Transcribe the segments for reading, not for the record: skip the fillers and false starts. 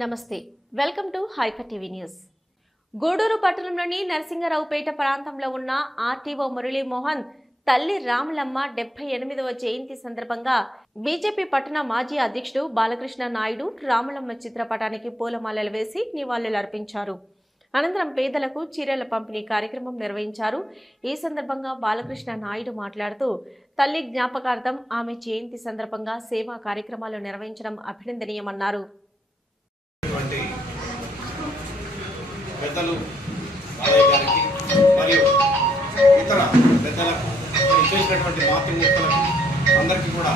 నమస్తే welcome to Hyper TV news. Gudur పట్టణంలోని నరసింగరావుపేట ప్రాంతంలో ఉన్న ఆర్టీఓ మురళీమోహన్ తల్లి రామలమ్మ 78వ జయంతి సందర్భంగా బీజేపీ పట్టణ మాజీ అధ్యక్షుడు బాలకృష్ణ నాయుడు రామలమ్మ చిత్రపటానికి పూలమాలలు వేసి నివాళులర్పించారు. అనంతరం పేదలకు చీరల పంపిణీ కార్యక్రమం నిర్వహించారు. ఈ సందర్భంగా బాలకృష్ణ నాయుడు మాట్లాడుతూ తల్లి జ్ఞాపకార్థం ఆమె జయంతి సందర్భంగా సేవా కార్యక్రమాలు నిర్వహించడం అభినందనీయమన్నారు. పెద్దలు బాలయ్య గారికి మరియు ఇతర పెద్దలకు చేసినటువంటి మాతృమూర్తులకు అందరికీ కూడా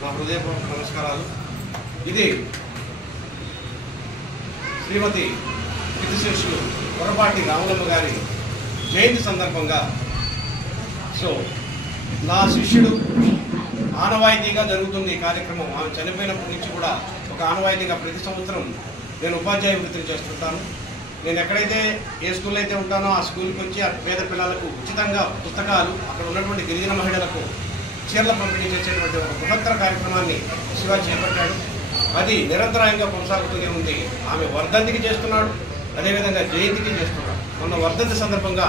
నా హృదయపూర్వక నమస్కారాలు. ఇది శ్రీమతి కీర్తిశేషులు కొరపాటి రామలమ్మ గారి జయంతి సందర్భంగా నా శిష్యుడు ఆనవాయితీగా జరుగుతుంది ఈ కార్యక్రమం. ఆమె చనిపోయినప్పటి నుంచి కూడా ఒక ఆనవాయితీగా ప్రతి సంవత్సరం నేను ఉపాధ్యాయ వృత్తిని చేస్తుంటాను. నేను ఎక్కడైతే ఏ స్కూల్ అయితే ఉంటానో ఆ స్కూల్కి వచ్చి ఆ పేద పిల్లలకు ఉచితంగా పుస్తకాలు, అక్కడ ఉన్నటువంటి గిరిజన మహిళలకు చీరల పంపిణీ చేసేటువంటి ఒక బృహత్తర కార్యక్రమాన్ని శివ చేపట్టాడు. అది నిరంతరాయంగా కొనసాగుతూనే ఉంది. ఆమె వర్ధంతికి చేస్తున్నాడు, అదేవిధంగా జయంతికి చేస్తున్నాడు. మొన్న వర్ధంతి సందర్భంగా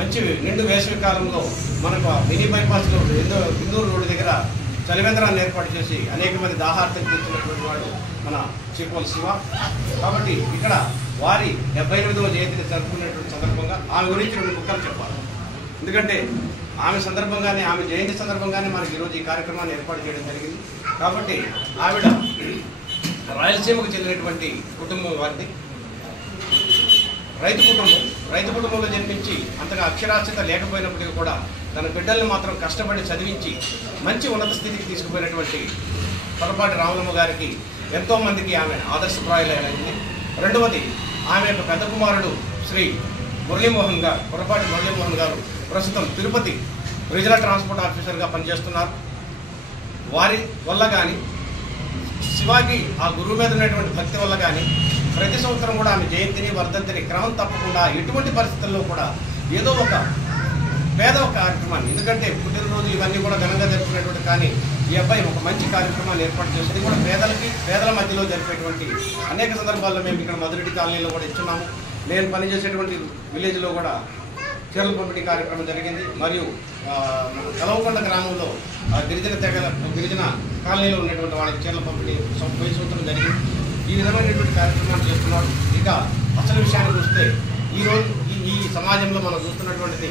మంచి నిండు వేసవి కాలంలో మనకు మినీ బైపాస్లో బిందూరు రోడ్డు దగ్గర చలివేంద్రాన్ని ఏర్పాటు చేసి అనేక మంది దాహార్తం తీర్చినటువంటి వాడు మన చీకోల శివ. కాబట్టి ఇక్కడ వారి 78వ జయంతిని జరుపుకునేటువంటి సందర్భంగా ఆమె గురించి 2 ముక్కలు చెప్పాలి. ఎందుకంటే ఆమె సందర్భంగానే, ఆమె జయంతి సందర్భంగానే మనకి ఈరోజు ఈ కార్యక్రమాన్ని ఏర్పాటు చేయడం జరిగింది. కాబట్టి ఆవిడ రాయలసీమకు చెందినటువంటి కుటుంబం వారిది. రైతు కుటుంబంలో జన్మించి అంతగా అక్షరాస్యత లేకపోయినప్పటికీ కూడా తన బిడ్డల్ని మాత్రం కష్టపడి చదివించి మంచి ఉన్నత స్థితికి తీసుకుపోయినటువంటి కొరపాటి రామలమ్మ గారికి ఎంతోమందికి ఆమె ఆదర్శప్రాయులైనది. రెండవది, ఆమె యొక్క పెద్ద కుమారుడు శ్రీ మురళీమోహన్ గారు, కొరపాటి మురళీమోహన్ గారు ప్రస్తుతం తిరుపతి రీజనల్ ట్రాన్స్పోర్ట్ ఆఫీసర్గా పనిచేస్తున్నారు. వారి వల్ల కానీ, శివాకి ఆ గురువు మీద ఉన్నటువంటి భక్తి వల్ల కానీ ప్రతి సంవత్సరం కూడా ఆమె జయంతిని వర్ధంతిని క్రమం తప్పకుండా ఎటువంటి పరిస్థితుల్లో కూడా ఏదో ఒక పేద కార్యక్రమాన్ని, ఎందుకంటే పుట్టినరోజు ఇవన్నీ కూడా ఘనంగా జరుపుకునేటువంటి, కానీ ఈ అబ్బాయి ఒక మంచి కార్యక్రమాన్ని ఏర్పాటు చేస్తుంది. కూడా పేదల మధ్యలో జరిపేటువంటి అనేక సందర్భాల్లో మేము ఇక్కడ మధురెడ్డి కాలనీలో కూడా ఇస్తున్నాము. నేను పనిచేసేటువంటి విలేజ్లో కూడా చీరల పంపిణీ కార్యక్రమం జరిగింది. మరియు కలవకొండ గ్రామంలో గిరిజన కాలనీలో ఉన్నటువంటి వాళ్ళకి చీరల పంపిణీ పోయి సంవత్సరం జరిగింది. ఈ విధమైనటువంటి కార్యక్రమాలు చేస్తున్నారు. ఇక అసలు విషయానికి వస్తే ఈరోజు ఈ సమాజంలో మనం చూస్తున్నటువంటిది,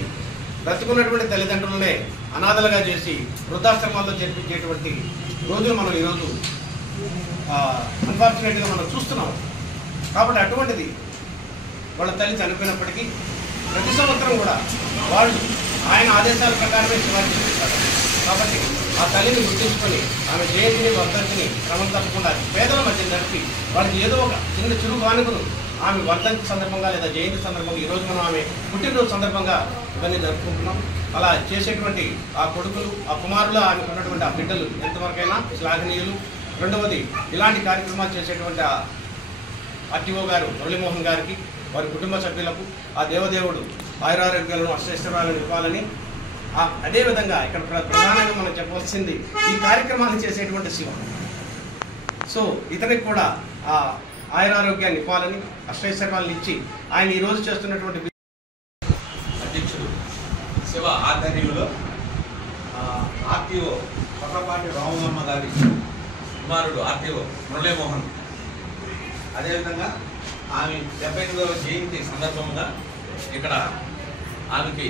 బ్రతుకున్నటువంటి తల్లిదండ్రులనే అనాథలుగా చేసి వృద్ధాశ్రమాల్లో చేర్పించేటువంటి రోజులు మనం ఈరోజు అన్ఫార్చునేట్గా మనం చూస్తున్నాం. కాబట్టి అటువంటిది వాళ్ళ తల్లి చనిపోయినప్పటికీ ప్రతి సంవత్సరం కూడా వాళ్ళు ఆయన ఆదేశాల ప్రకారమే శివాజీ చేస్తారు. కాబట్టి ఆ తల్లిని గుర్తించుకొని ఆమె జయంతిని వర్ధంతిని క్రమం తప్పకుండా పేదల మధ్య జరిపి వాళ్ళకి ఏదో ఒక చిన్న చురు కానుకను ఆమె వర్ధంతి సందర్భంగా లేదా జయంతి సందర్భంగా ఈరోజు మనం ఆమె పుట్టినరోజు సందర్భంగా ఇవన్నీ జరుపుకుంటున్నాం. అలా చేసేటువంటి ఆ కొడుకులు, ఆ కుమారులు, ఆమెకు ఉన్నటువంటి ఆ బిడ్డలు ఎంతవరకైనా శ్లాఘనీయులు. రెండవది, ఇలాంటి కార్యక్రమాలు చేసేటువంటి ఆర్టీఓ గారు మురళీమోహన్ గారికి, వారి కుటుంబ సభ్యులకు ఆ దేవదేవుడు ఆయురారోగ్యాలను అష్టైశ్వర్యాలను ఇవ్వాలని, అదేవిధంగా ఇక్కడ ప్రధానంగా మనం చెప్పవలసింది ఈ కార్యక్రమాన్ని చేసేటువంటి శివ. ఇతనికి కూడా ఆ ఆయురారోగ్యాన్ని ఇవ్వాలని, అష్టైశ్వర్యాలను ఇచ్చి ఆయన ఈరోజు చేస్తున్నటువంటి అధ్యక్షుడు శివ ఆధ్వర్యంలో ఆర్టీఓ కొర్రపాటి రామలమ్మ గారి కుమారుడు ఆర్టీఓ మురళీమోహన్, అదేవిధంగా ఆమె 78వ జయంతి సందర్భంగా ఇక్కడ ఆమెకి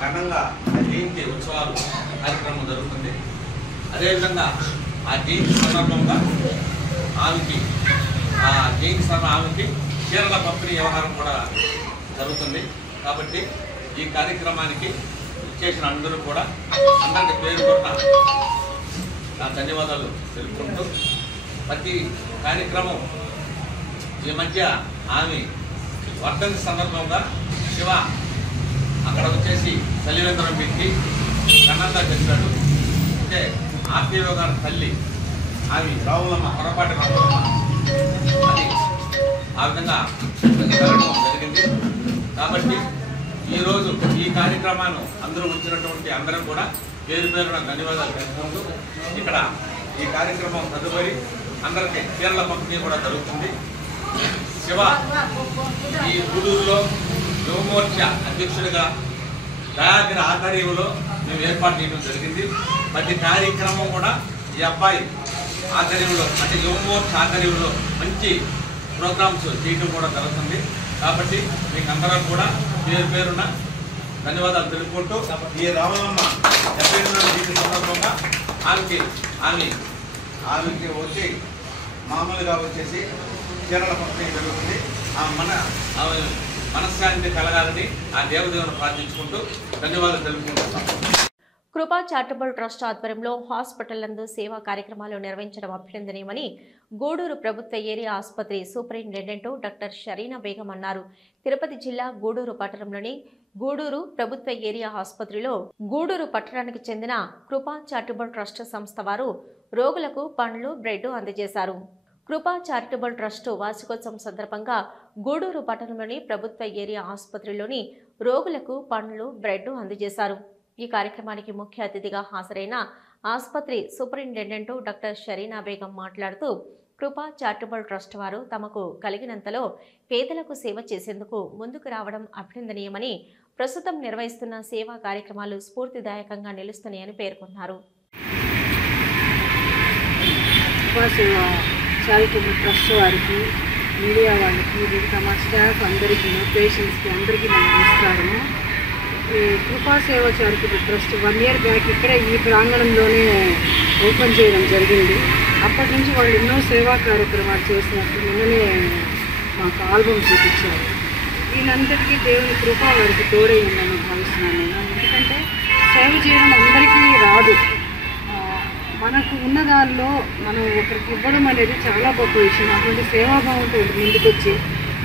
ఘనంగా జయంతి ఉత్సవాలు కార్యక్రమం జరుగుతుంది. అదేవిధంగా ఆ జయంతి సందర్భంగా ఆమెకి చీరల పంపిణీ వ్యవహారం కూడా జరుగుతుంది. కాబట్టి ఈ కార్యక్రమానికి చేసిన అందరూ కూడా అందరికి పేరు కొట్ట నా ధన్యవాదాలు తెలుపుకుంటూ, ప్రతి కార్యక్రమం ఈ మధ్య ఆమె వర్ధంతి సందర్భంగా శివ అక్కడ వచ్చేసి చలివేంద్రం పెట్టి కన్నంతా చేశాడు. అంటే ఆర్టీఓ గారి తల్లి ఆమె రావులమ్మ, కొరపాటి రావులమ్మ అని ఆ విధంగా జరగడం జరిగింది. కాబట్టి ఈరోజు ఈ కార్యక్రమాన్ని అందరూ వచ్చినటువంటి అందరం కూడా పేరు పేరున ధన్యవాదాలు తెలుపుకుంటూ, ఇక్కడ ఈ కార్యక్రమం తదుపరి అందరికీ చీరల పంపిణీ కూడా జరుగుతుంది. శివ ఈ గూడూరులో యువమోర్చా అధ్యక్షుడిగా దయాగిరి ఆధ్వర్యంలో మేము ఏర్పాటు చేయడం జరిగింది. ప్రతి కార్యక్రమం కూడా ఈ అబ్బాయి ఆధ్వర్యంలో అంటే యువమోర్చా ఆధ్వర్యంలో మంచి ప్రోగ్రామ్స్ చేయడం కూడా జరుగుతుంది. కాబట్టి మీకు అందరం కూడా పేరు పేరున ధన్యవాదాలు తెలుపుకుంటూ ఈ రామలమ్మ 72వ జీవిత సందర్భంగా ఆమెకి వచ్చి మామూలుగా వచ్చేసి చీరల పంపిణీ జరుగుతుంది. మనశ్శాంతి కలగాలని ఆ దేవదేవుని ప్రార్థించుకుంటూ ధన్యవాదాలు తెలుపుకుంటున్నాం. కృపా చారిటబుల్ ట్రస్ట్ ఆధ్వర్యంలో హాస్పిటల్ నందు సేవా కార్యక్రమాలు నిర్వహించడం అభినందనీయమని గూడూరు ప్రభుత్వ ఏరియా ఆసుపత్రి సూపరింటెండెంట్ డాక్టర్ షరీనా బేగం అన్నారు. తిరుపతి జిల్లా గూడూరు పట్టణంలోని గూడూరు ప్రభుత్వ ఏరియా ఆసుపత్రిలో గూడూరు పట్టణానికి చెందిన కృపా చారిటబుల్ ట్రస్ట్ సంస్థ వారు రోగులకు పండ్లు, బ్రెడ్ అందజేశారు. కృపా చారిటబుల్ ట్రస్ట్ వార్షికోత్సవం సందర్భంగా గూడూరు పట్టణంలోని ప్రభుత్వ ఏరియా ఆసుపత్రిలోని రోగులకు పండ్లు, బ్రెడ్ అందజేశారు. ఈ కార్యక్రమానికి ముఖ్య అతిథిగా హాజరైన ఆసుపత్రి సూపరింటెండెంట్ డాక్టర్ షరీనా బేగం మాట్లాడుతూ కృపా చారిటబుల్ ట్రస్ట్ వారు తమకు కలిగినంతలో పేదలకు సేవ చేసేందుకు ముందుకు రావడం అభినందనీయమని, ప్రస్తుతం నిర్వహిస్తున్న సేవా కార్యక్రమాలు స్ఫూర్తిదాయకంగా నిలుస్తున్నాయని పేర్కొన్నారు. చారిటబుల్ ట్రస్ట్ వారికి, మీడియా వాళ్ళకి, ఇంకా మా స్టాఫ్ అందరికీ, పేషెంట్స్కి అందరికీ నమస్కారము. కృపా సేవ చారిటబుల్ ట్రస్ట్ 1 year బ్యాక్ ఇక్కడ ఈ ప్రాంగణంలోనే ఓపెన్ చేయడం జరిగింది. అప్పటి నుంచి వాళ్ళు ఎన్నో సేవా కార్యక్రమాలు చేసినట్టు నిన్ననే మాకు ఆల్బమ్ చూపించారు. వీళ్ళందరికీ దేవుని కృప వారికి తోడైందని భావిస్తున్నాను నేను. ఎందుకంటే సేవ చేయడం అందరికీ రాదు. మనకు ఉన్నదాల్లో మనం ఒకరికి ఇవ్వడం అనేది చాలా గొప్ప విషయం. అటువంటి సేవాభావంతో ముందుకొచ్చి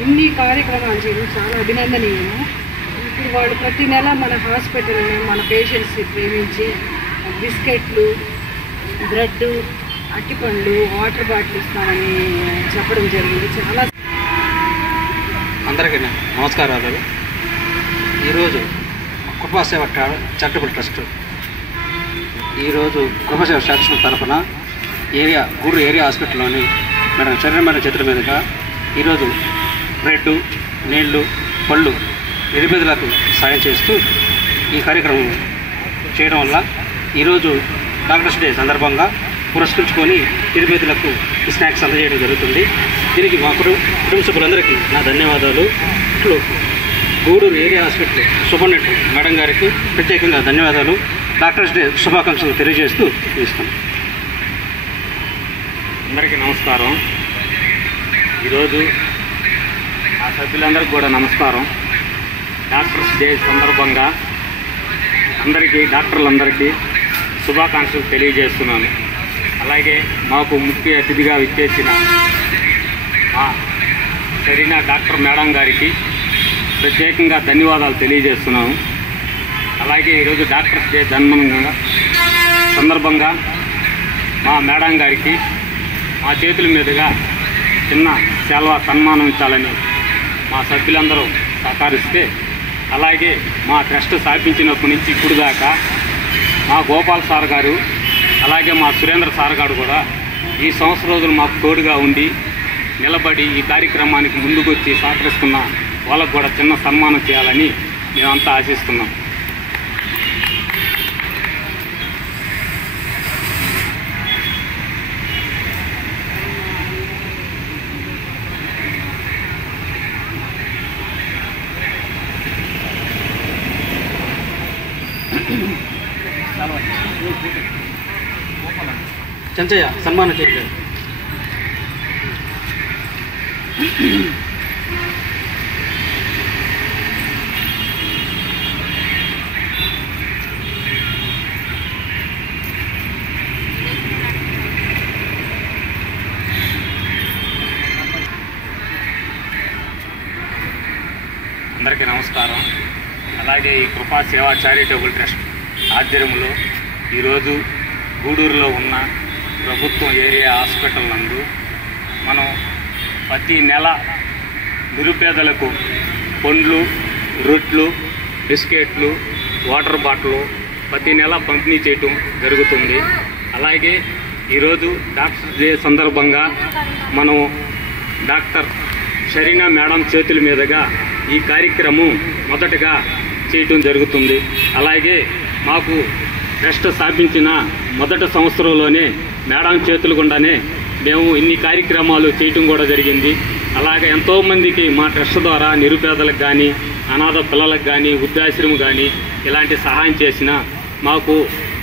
ఇన్ని కార్యక్రమాలు చేయడం చాలా అభినందనీయము. ఇప్పుడు వాడు ప్రతి నెల మన హాస్పిటల్ని, మన పేషెంట్స్ని ప్రేమించి బిస్కెట్లు, బ్రెడ్, అట్టిపండ్లు, వాటర్ బాటిల్ ఇస్తామని చెప్పడం జరిగింది. చాలా అందరికీ నమస్కారాలు. ఈరోజు కృపా సేవ చారిటబుల్ ట్రస్ట్ ఈరోజు కృపా సేవ ట్రస్ట్ తరఫున గూడూరు ఏరియా హాస్పిటల్లోని మేడం శరీరమైన చేతుల మీదుగా ఈరోజు బ్రెడ్, నీళ్లు, పళ్ళు నిరుపేదలకు సాయం చేస్తూ ఈ కార్యక్రమం చేయడం వల్ల ఈరోజు డాక్టర్స్ డే సందర్భంగా పురస్కరించుకొని నిరుపేదలకు ఈ స్నాక్స్ అందజేయడం జరుగుతుంది. దీనికి మా కుటుంబ సభ్యులందరికీ నా ధన్యవాదాలు. ఇట్లు Gudur area hospital superintendent madam గారికి ప్రత్యేకంగా ధన్యవాదాలు, డాక్టర్స్ డే శుభాకాంక్షలు తెలియజేస్తూ ఇస్తాం. అందరికీ నమస్కారం. ఈరోజు ఆ సభ్యులందరికీ కూడా నమస్కారం. డాక్టర్స్ డే సందర్భంగా డాక్టర్లందరికీ శుభాకాంక్షలు తెలియజేస్తున్నాను. అలాగే మాకు ముఖ్య అతిథిగా విచ్చేసిన మా షరీనా డాక్టర్ మేడం గారికి ప్రత్యేకంగా ధన్యవాదాలు తెలియజేస్తున్నాము. అలాగే ఈరోజు డాక్టర్స్ డే సందర్భంగా మా మేడం గారికి మా చేతుల మీదుగా చిన్న శాల్వా సన్మానించాలని మా సభ్యులందరూ సహకరిస్తే, అలాగే మా ట్రస్ట్ స్థాపించినప్పటి నుంచి ఇప్పుడు దాకా మా గోపాల్ సార్ గారు, అలాగే మా సురేంద్ర సార్ గారు కూడా ఈ సంవత్సరం రోజులు మాకు తోడుగా ఉండి నిలబడి ఈ కార్యక్రమానికి ముందుకొచ్చి సహకరిస్తున్న వాళ్ళకు కూడా చిన్న సన్మానం చేయాలని మేమంతా ఆశిస్తున్నాం. చెంచయ్య సన్మానం చేయాలి. అందరికీ నమస్కారం. అలాగే ఈ కృపా సేవా చారిటబుల్ ట్రస్ట్ ఆధ్వర్యంలో ఈరోజు గూడూరులో ఉన్న ప్రభుత్వం ఏరియా హాస్పిటల్ నందు మనం ప్రతి నెల నిరుపేదలకు పండ్లు, రొట్లు, బిస్కెట్లు, వాటర్ బాటిల్ ప్రతి నెల పంపిణీ చేయటం జరుగుతుంది. అలాగే ఈరోజు డాక్టర్ డే సందర్భంగా మనం డాక్టర్ షరీనా మేడం చేతుల మీదుగా ఈ కార్యక్రమం మొదటగా చేయటం జరుగుతుంది. అలాగే మాకు ట్రస్ట్ స్థాపించిన మొదటి సంవత్సరంలోనే మేడం చేతుల గుండానే మేము ఇన్ని కార్యక్రమాలు చేయటం కూడా జరిగింది. అలాగే ఎంతోమందికి మా ట్రస్ట్ ద్వారా నిరుపేదలకు కానీ, అనాథ పిల్లలకు కానీ, వృద్ధాశ్రమం కానీ ఇలాంటి సహాయం చేసిన మాకు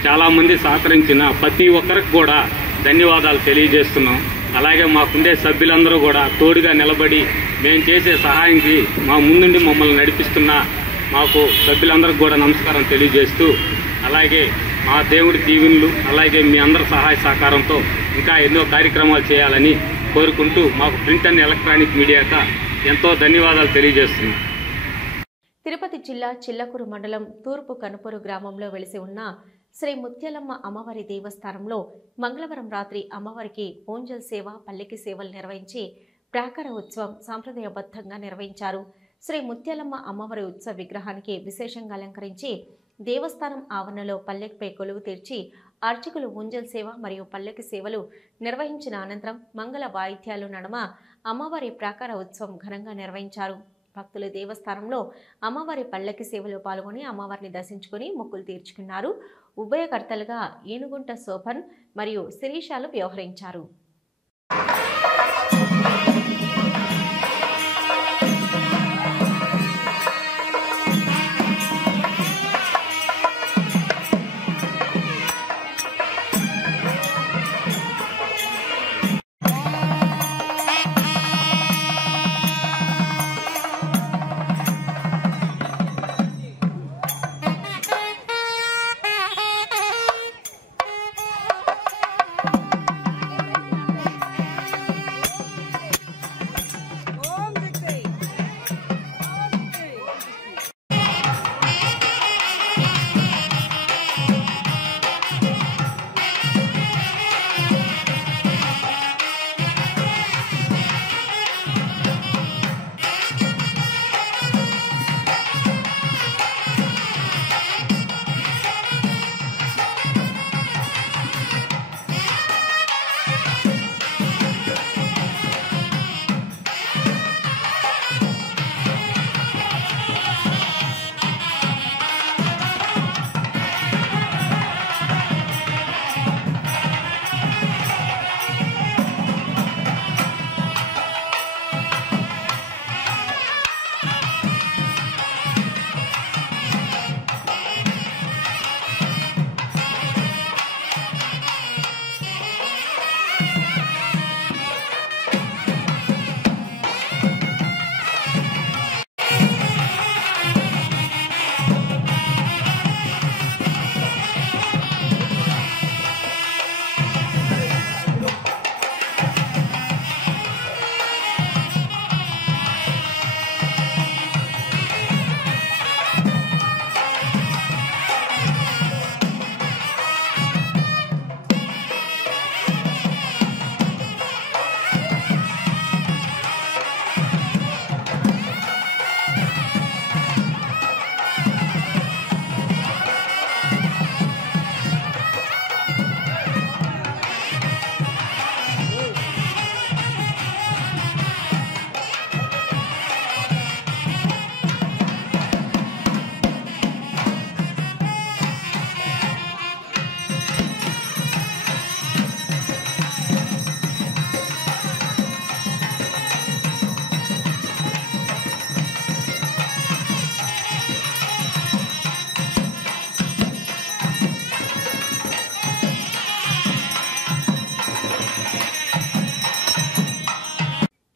చాలామంది సహకరించిన ప్రతి ఒక్కరికి కూడా ధన్యవాదాలు తెలియజేస్తున్నాం. అలాగే మాకుండే సభ్యులందరూ కూడా తోడుగా నిలబడి మేము చేసే సహాయానికి మా ముందుండి మమ్మల్ని నడిపిస్తున్న మాకు సభ్యులందరికీ కూడా నమస్కారం తెలియజేస్తూ, అలాగే మా దేవుడి దీవెనలు అలాగే మీ అందరి సహాయ సహకారంతో ఇంకా ఎన్నో కార్యక్రమాలు చేయాలని కోరుకుంటూ మాకు ప్రింట్ అండ్ ఎలక్ట్రానిక్ మీడియాగా ఎంతో ధన్యవాదాలు తెలియజేస్తున్నాం. తిరుపతి జిల్లా చిల్లకూరు మండలం తూర్పు కనుపూరు గ్రామంలో వెలిసి ఉన్న శ్రీ ముత్యాలమ్మ అమ్మవారి దేవస్థానంలో మంగళవారం రాత్రి అమ్మవారికి పూంజల్ సేవ, పల్లకి సేవలు నిర్వహించి ప్రాకార ఉత్సవం సాంప్రదాయబద్ధంగా నిర్వహించారు. శ్రీ ముత్యాలమ్మ అమ్మవారి ఉత్సవ విగ్రహానికి విశేషంగా అలంకరించి దేవస్థానం ఆవరణలో పల్లెకిపై కొలువు తీర్చి అర్చకులు ఊంజల్ సేవ మరియు పల్లకి సేవలు నిర్వహించిన అనంతరం మంగళ వాయిద్యాలు నడుమ అమ్మవారి ప్రాకార ఉత్సవం ఘనంగా నిర్వహించారు. భక్తులు దేవస్థానంలో అమ్మవారి పల్లకి సేవలో పాల్గొని అమ్మవారిని దర్శించుకుని మొక్కులు తీర్చుకున్నారు. ఉభయకర్తలుగా ఏనుగుంట శోభన్ మరియు శిరీషాలు వ్యవహరించారు.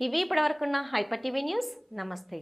ఇవి ఇప్పటివరకున్న హైపర్ టీవీ న్యూస్. నమస్తే.